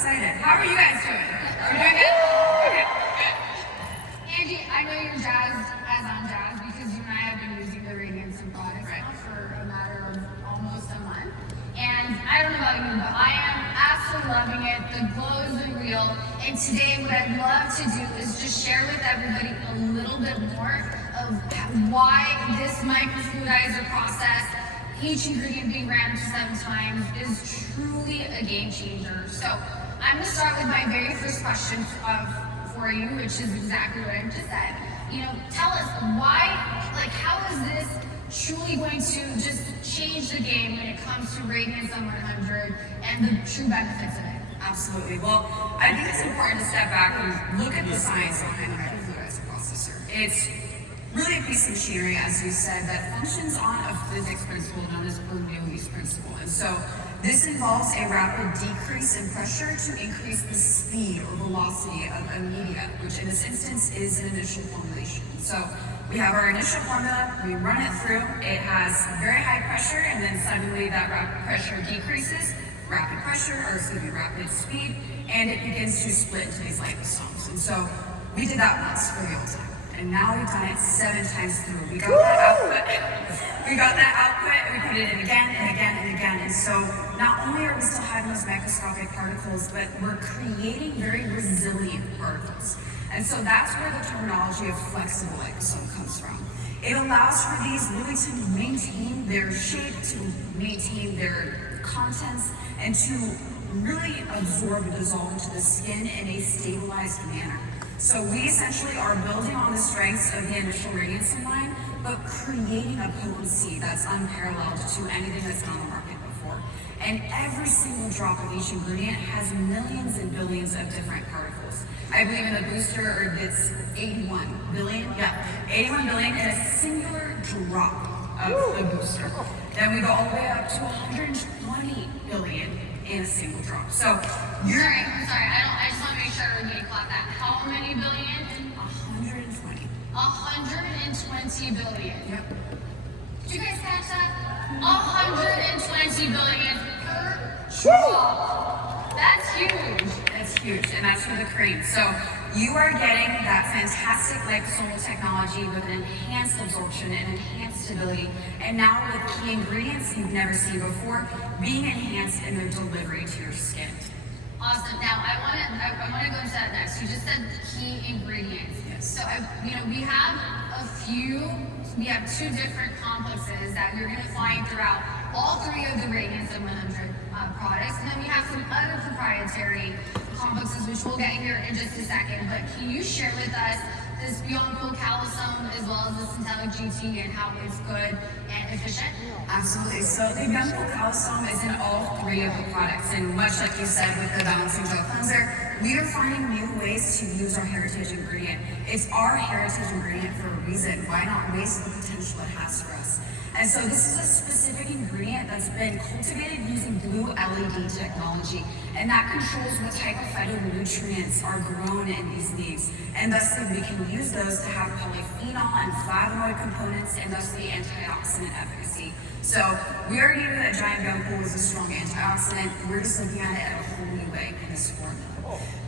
excited. How are you guys doing? Are you doing good? Okay, good. Angie, I know you're jazzed as I'm jazzed because you and I have been using the RADIANTSOME products now for a matter of almost a month. And I don't know about you, but I am absolutely loving it. The glow is real. And today what I'd love to do is just share with everybody a little bit more of why this microfluidizer process, each ingredient being ran 7 times, is truly a game changer. So I'm going to start with my very first question for you, which is exactly what I just said. You know, tell us why, like, how is this truly going to just change the game when it comes to RADIANTSOME 100 and the true benefits of it? Absolutely. Well, I think it's important to step back and look at the science behind the microfluidizer processor. It's really a piece of machinery, as you said, that functions on a physics principle known as Bernoulli's principle. And so this involves a rapid decrease in pressure to increase the speed or velocity of a media, which in this instance is an initial formulation. So we have our initial formula, we run it through, it has very high pressure, and then suddenly that rapid pressure decreases, rapid speed, and it begins to split into these liposomes. And so we did that once for real time. And now we've done it 7 times through. We got that output, and we put it in again and again and again. And so not only are we still having those microscopic particles, but we're creating very resilient particles. And so that's where the terminology of flexible liposome comes from. It allows for these really to maintain their shape, to maintain their contents, and to really absorb and dissolve into the skin in a stabilized manner. So we essentially are building on the strengths of the initial RADIANTSOME line, but creating a potency that's unparalleled to anything that's been on the market before. And every single drop of each ingredient has millions and billions of different particles. I believe in the booster, it's 81 billion. Yeah, 81 billion in a singular drop of the booster. Then we go all the way up to 120 billion in a single drop. So you're... Sorry, I just want to make sure we're getting caught that. How many billion? 120. 120 billion. Yep. Did you guys catch that? 120 billion per drop. That's huge. It's huge, and that's for the cream. So you are getting that fantastic liposomal technology with an enhanced absorption and enhanced stability, and now with key ingredients you've never seen before being enhanced in their delivery to your skin. Awesome. Now I want to go into that next. You just said key ingredients. Yes. So we have 2 different complexes that you're going to find throughout all 3 of the RADIANTSOME 100 products, and then we have some other proprietary complexes which we'll get here in just a second. But can you share with us this Beyond Cool Calisome as well as the Synthetic GT and how it's good and efficient? Absolutely. So the Beyond Cool Calisome is in all 3 of the products, and much like you said with the balancing gel cleanser, we are finding new ways to use our heritage ingredient. It's our heritage ingredient for a reason. Why not waste the potential it has for us? And so this is a specific ingredient that's been cultivated using blue LED technology, and that controls what type of phytonutrients are grown in these leaves. And thusly we can use those to have polyphenol and flavonoid components, and thusly antioxidant efficacy. So we already knew that giant gum pool was a strong antioxidant. We're just looking at it in a whole new way in this formula.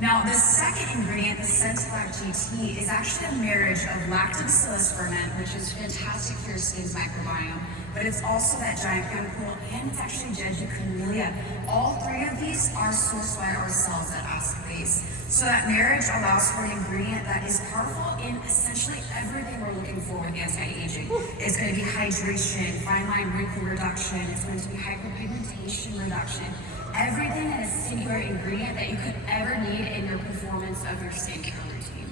Now, the second ingredient, the Synthetic GT, is actually a marriage of lactobacillus ferment, which is fantastic for your skin's microbiome, but it's also that giant gum pool, and it's actually Jeju camellia. All 3 of these are sourced by ourselves at Acid Base. So that marriage allows for an ingredient that is powerful in essentially everything we're looking for with anti-aging. It's going to be hydration, fine line wrinkle reduction, it's going to be hyperpigmentation reduction. Everything in a singular ingredient that you could ever need in your performance of your skincare routine.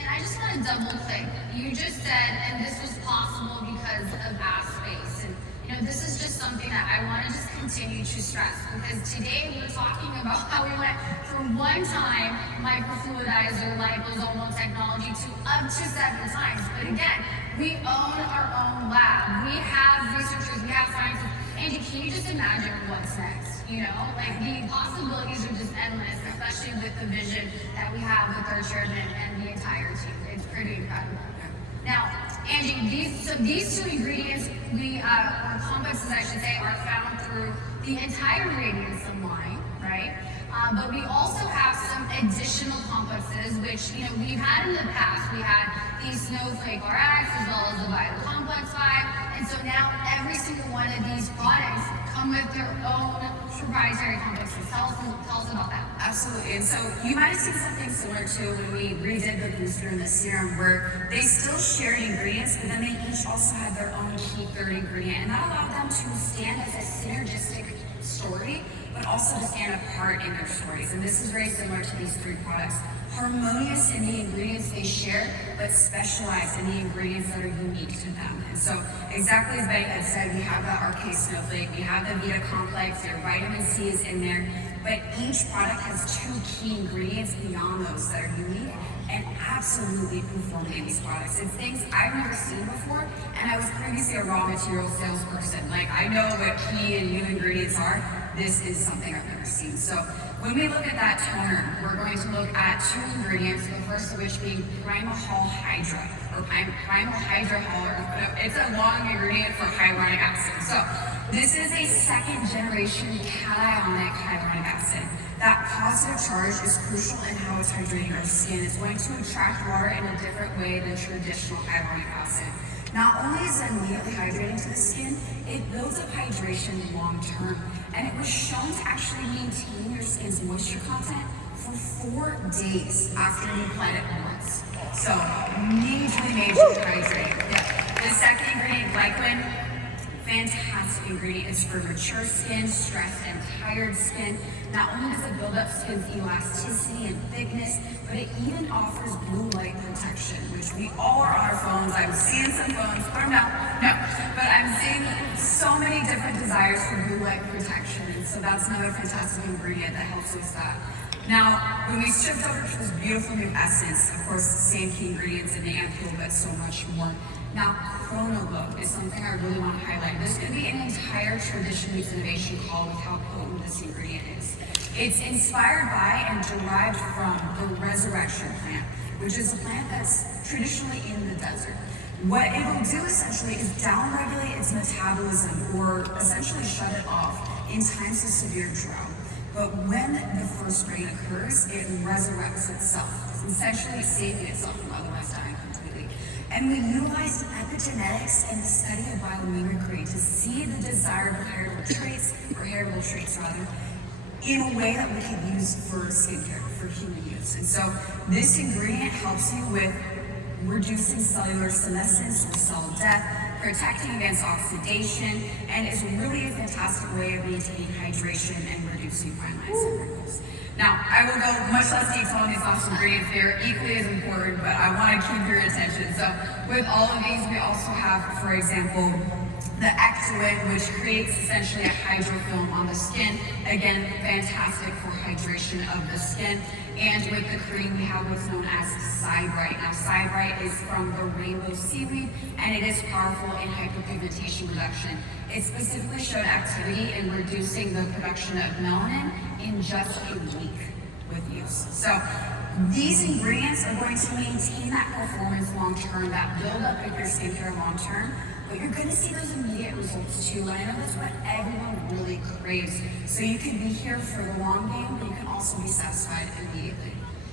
And I just want to double click. You just said, and this was possible because of Space. And this is just something that I want to just continue to stress, because today we're talking about how we went from 1-time microfluidizer liposomal technology to up to 7 times. But again, we own our own lab. We have researchers, we have scientists. Angie, can you just imagine what's next? Like the possibilities are just endless, especially with the vision that we have with our chairman and the entire team. It's pretty incredible. Now, Angie, these 2 ingredients, or complexes I should say, are found through the entire RADIANTSOME line, right? But we also have some additional complexes, which we've had in the past. We had the Snowflake RX as well as the Vital Complex 5, and so now every single one of these products come with their own proprietary complexes. Tell us about that. Absolutely. And so you might have seen something similar to when we redid the booster and the serum, where they still shared ingredients, but then they each also had their own key third ingredient, and that allowed them to stand as a synergistic story, but also to stand apart in their stories. And this is very similar to these three products. Harmonious in the ingredients they share, but specialized in the ingredients that are unique to them. And so, exactly as Betty had said, we have the RK Snowflake, we have the Vita Complex, your vitamin C is in there, but each product has two key ingredients beyond those that are unique and absolutely perform in these products. It's things I've never seen before, and I was previously a raw material salesperson. Like, I know what key and new ingredients are. This is something I've never seen. So when we look at that toner, we're going to look at two ingredients, the first of which being Primal Hydra, or Primal Hydra. It's a long ingredient for hyaluronic acid. So this is a second generation cationic hyaluronic acid. That positive charge is crucial in how it's hydrating our skin. It's going to attract water in a different way than traditional hyaluronic acid. Not only is it immediately hydrating to the skin, it builds up hydration long term. And it was shown to actually maintain your skin's moisture content for 4 days after you applied it once. So, majorly hydrating. Yeah. The second ingredient, glycolin, fantastic ingredient. It's for mature skin, stressed and tired skin. Not only does it build up skin's elasticity and thickness, but it even offers blue light protection, which we all are on our phones. I'm seeing some phones, but no. But I'm seeing so many different desires for blue light protection, and so that's another fantastic ingredient that helps with that. Now, when we shift over to this beautiful new essence, of course, the same key ingredients in the ampule, but so much more. Now, Chronoglow is something I really want to highlight. This could be an entire tradition meets innovation call with how potent this ingredient is. It's inspired by and derived from the resurrection plant, which is a plant that's traditionally in the desert. What it will do essentially is downregulate its metabolism, or essentially shut it off in times of severe drought. But when the first rain occurs, it resurrects itself, essentially saving itself from otherwise dying completely. And we utilized epigenetics and the study of biomimicry to see the desirable heritable traits, in a way that we could use for skincare, for human use. And so this ingredient helps you with reducing cellular senescence or cell death, protecting against oxidation, and is really a fantastic way of maintaining hydration and reducing fine lines and wrinkles. Now, I will go much less detail on these last ingredients. They're equally as important, but I want to keep your attention. So with all of these, we also have, for example, the Exuit, which creates essentially a hydrofilm on the skin. Again, fantastic for hydration of the skin. And with the cream, we have what's known as Cybright. Now, Cybright is from the rainbow seaweed, and it is powerful in hyperpigmentation reduction. It specifically showed activity in reducing the production of melanin in just a week with use. So these ingredients are going to maintain that performance long term, that build up of your skincare long term, but you're going to see those immediate results too. And I know that's what everyone really craves. So you can be here for the long game, but you can also be satisfied immediately.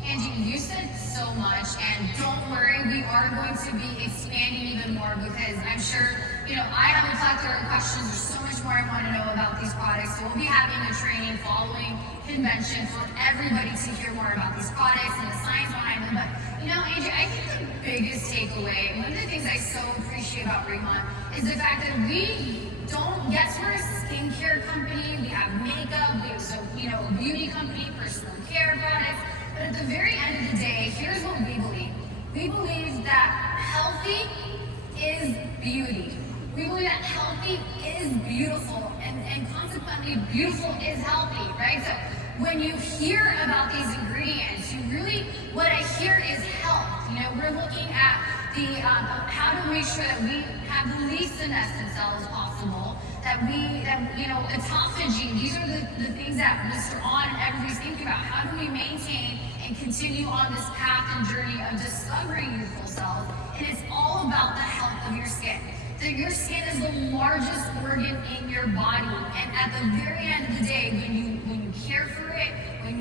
Angie, you said so much, and don't worry, we are going to be expanding even more, because I'm sure, I have a plethora of questions. There's so much more I want to know about these products. So we'll be having a training following convention for everybody to hear more about these products and the science behind them. But, Angie, I think the biggest takeaway, one of the things I so appreciate about RIMAN is the fact that yes, we're a skincare company, we have makeup, a beauty company, personal care products. But at the very end of the day, here's what we believe. We believe that healthy is beauty. We believe that healthy is beautiful, and consequently, beautiful is healthy, right? So when you hear about these ingredients, what I hear is health. We're looking at how to make sure that we have the least senescent cells possible, autophagy. These are the things that Mr. On and everybody's thinking about. How do we maintain and continue on this path and journey of discovering youthful cells? And it's all about the health of your skin. So your skin is the largest organ in your body, and at the very end of the day, when you care for it, when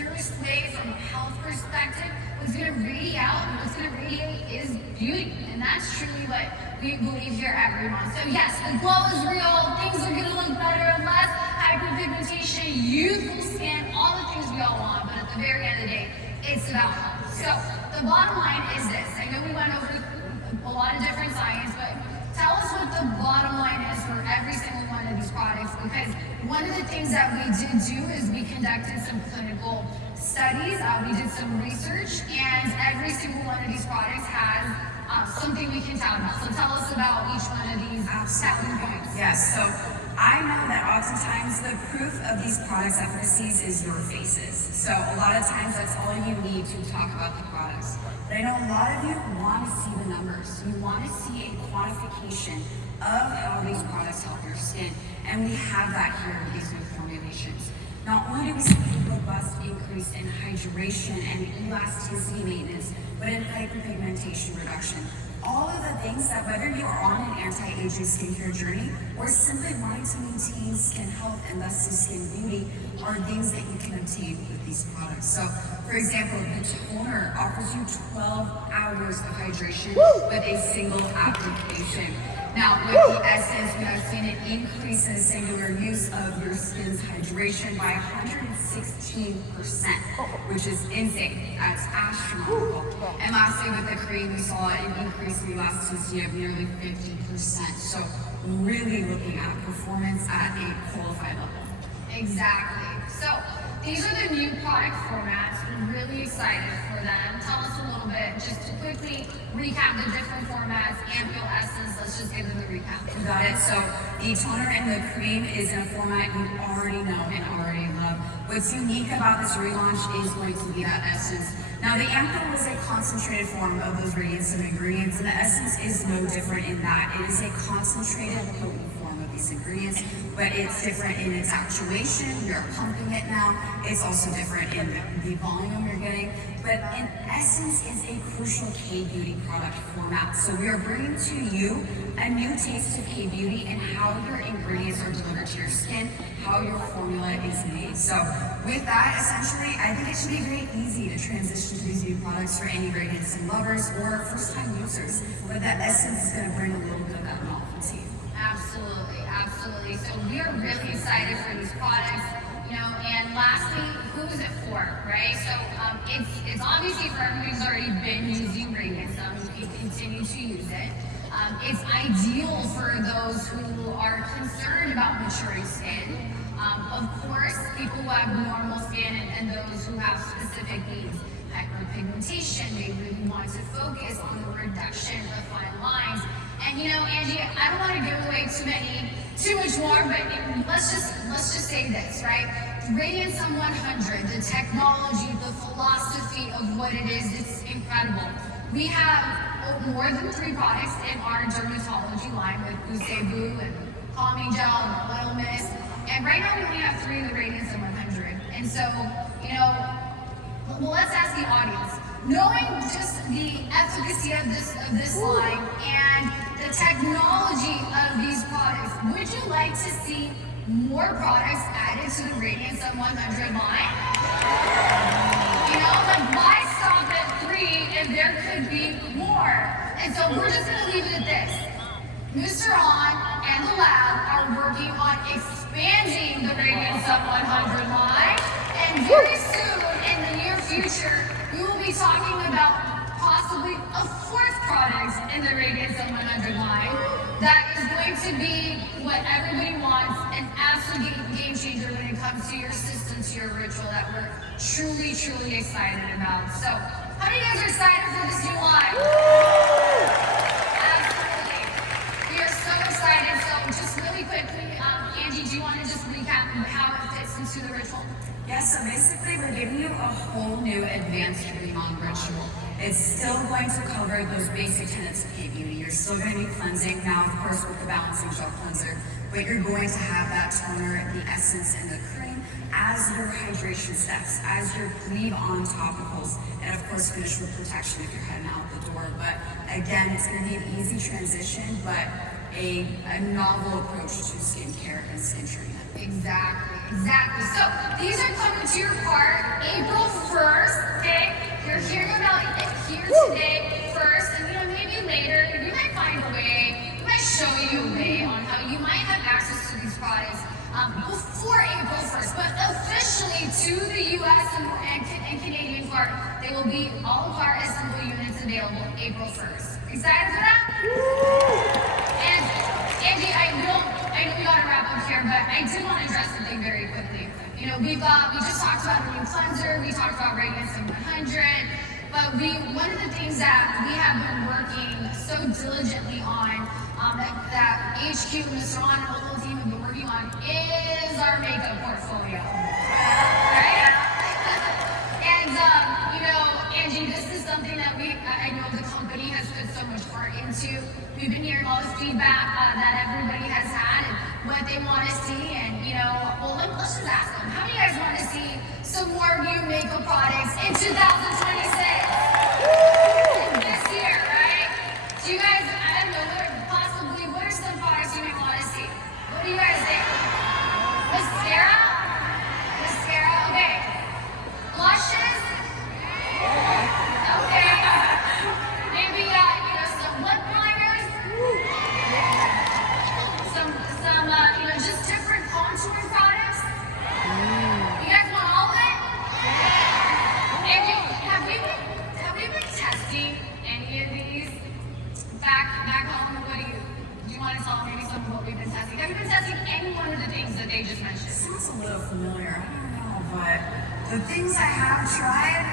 purest way from a health perspective. What's going to radiate out and what's going to radiate is beauty. And that's truly what we believe here at RIMAN. So yes, the glow is real. Things are going to look better, less hyperpigmentation, youthful skin, all the things we all want. But at the very end of the day, it's about health. So the bottom line is this. I know we went over a lot of different science, but tell us what the bottom line is for every single one of these products, because one of the things that we did do is we conducted some clinical studies, we did some research, and every single one of these products has something we can tell about. So tell us about each one of these selling points. Yes, so I know that oftentimes the proof of these products' efficacies is your faces. So a lot of times that's all you need to talk about the products. But I know a lot of you want to see the numbers. You want to see a quantification of how these products help your skin. And we have that here with these new formulations. Not only do we see a robust increase in hydration and elasticity maintenance, but in hyperpigmentation reduction. All of the things that, whether you are on an anti-aging skincare journey or simply wanting to maintain skin health and thus skin beauty, are things that you can obtain with these products. So, for example, the toner offers you 12 hours of hydration with a single application. Now, with the Essence, we have seen an increase in singular use of your skin's hydration by 116%, which is insane. That's astronomical. And lastly, with the cream, we saw an increase in elasticity of nearly 50%. So, really looking at performance at a qualified level. Exactly. So, these are the new product formats. We're really excited for them. Tell us a little bit, just to quickly recap the different formats. Ampoule, Essence, let's just give them a recap. You got it. So the toner and the cream is in a format you already know and already love. What's unique about this relaunch is going to be that Essence. Now the Ampoule is a concentrated form of those RADIANTSOME ingredients, and the Essence is no different in that. It is a concentrated, potent form of these ingredients, but it's different in its actuation. We are pumping it now. It's also different in the volume you're getting. But in essence, it's a crucial K-beauty product format. So we are bringing to you a new taste of K-beauty and how your ingredients are delivered to your skin, how your formula is made. So with that, essentially, I think it should be very easy to transition to these new products for any RADIANTSOME lovers or first-time users. But that Essence is going to bring a little bit of that novelty. Absolutely, absolutely. So we are really excited for these products. And lastly, who is it for, right? So it's obviously for everyone who's already been using RADIANTSOME, who can continue to use it. It's ideal for those who are concerned about maturing skin. Of course, people who have normal skin and those who have specific needs. Hyperpigmentation, they really want to focus on the reduction of fine lines. And Angie, I don't want to give away too much more, but let's just say this, right? RADIANTSOME 100, the technology, the philosophy of what it is, it's incredible. We have more than 3 products in our dermatology line with Boo and Calming Gel and Oil Mist. And right now we only have 3 in the RADIANTSOME 100. And so, well, let's ask the audience. Knowing just the efficacy of this line and the technology of these products, would you like to see more products added to the RADIANTSOME 100 line? Why stop at 3 if there could be more? And so we're just going to leave it at this. Mr. Han and the lab are working on expanding the RADIANTSOME 100 line, and very soon, in the near future, we will be talking about possibly a 4th product in the RADIANTSOME 100 line that is going to be what everybody wants, an absolute game changer when it comes to your system, to your ritual, that we're truly, truly excited about. So, how many of you guys are excited for this new line? Absolutely. We are so excited. So, just really quickly, Angie, do you want to just recap how it fits into the ritual? Yes, so basically we're giving you a whole new advanced RIMAN ritual. It's still going to cover those basic tenets of K-beauty. You're still going to be cleansing now, of course, with the balancing gel cleanser, but you're going to have that toner, the essence, and the cream as your hydration steps, as your leave-on topicals, and of course finish with protection if you're heading out the door. But again, it's going to be an easy transition, but a novel approach to skincare and skin treatment. Exactly. Exactly. So these are coming to your cart April 1st, okay? You're hearing about it here today first, and maybe later we might find a way, we might show you a way on how you might have access to these products before April 1st. But officially to the US and Canadian cart, they will be all of our assemble units available April 1st. Excited for that? And Angie, I know we gotta wrap up here, but I did want to address something very quickly. We just talked about a new cleanser, we talked about RADIANTSOME 100, but one of the things that we have been working so diligently on, that HQ and Mr. On and the whole team have been working on, is our makeup portfolio. Right? And Angie, this is something that I know the company has put so much heart into. We've been hearing all the feedback that everybody has had and what they want to see, and let's just ask them, how do you guys want to see some more new makeup products in 2026? This year, right? Do you guys, I don't know, what are some products you might want to see? What do you guys think? Mascara? Okay. Blushes? Okay. Maybe, some lip liners? Some, just different contouring products? You guys want all of it? Angie, have we been testing any of these back home? Do you want to tell maybe some of what we've been testing? Have we been testing any one of the things that they just mentioned? Sounds a little familiar. I don't know, but the things I have tried,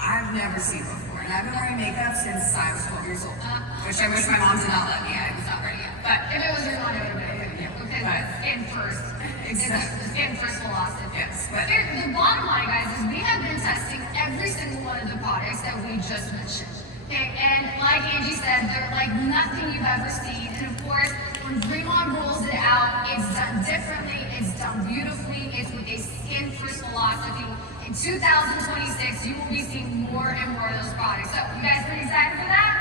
I've never seen before. And I've been wearing makeup since I was 12 years old, which I wish my mom did not let me. I was not ready yet. But If it was your mom, it would have been because it's skin first. Exactly. It's the skin first philosophy. Yes, but The bottom line, guys, is we have been testing every single one of the products that we just mentioned. Okay, and like Angie said, they're like nothing you've ever seen. And of course, when RIMAN rolls it out, it's done differently, it's done beautifully, it's with a skin first philosophy. In 2026, you will be seeing more and more of those products. So, you guys pretty excited for that?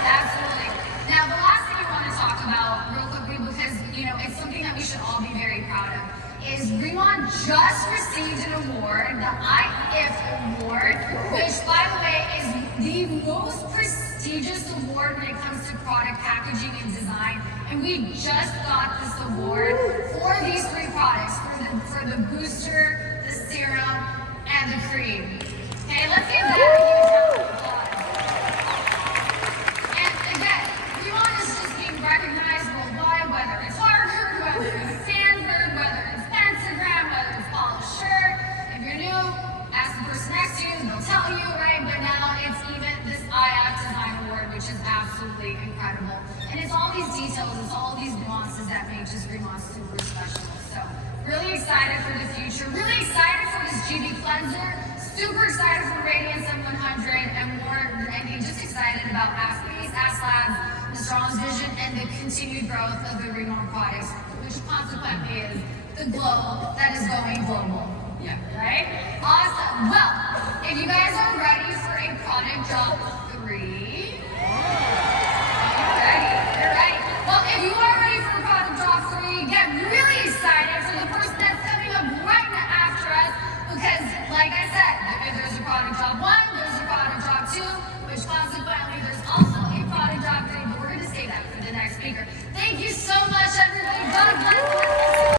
Absolutely. Now, the last thing I want to talk about real quickly, because it's something that we should all be very proud of, is RIMAN just received an award, the IF Award, which, by the way, is the most prestigious award when it comes to product packaging and design. And we just got this award for these 3 products, for the booster, the serum, and the cream. Okay, let's give that a huge round of applause. And again, RIMAN is just being recognized worldwide, whether it's Harvard, whether it's Stanford, whether it's Instagram, whether it's Paula's shirt. If you're new, ask the person next to you, they'll tell you, right? But now it's even this IF Design Award, which is absolutely incredible. And it's all these details, it's all these nuances that make just RIMAN super special. So, really excited for the future, really excited for this GB cleanser, super excited for RADIANTSOME 100, and more than anything, just excited about Aspase, Labs, Mr. On's vision, and the continued growth of the RIMAN products, which consequently is the glow that is going global. yeah. Right? Awesome. Well, if you guys are ready for a product drop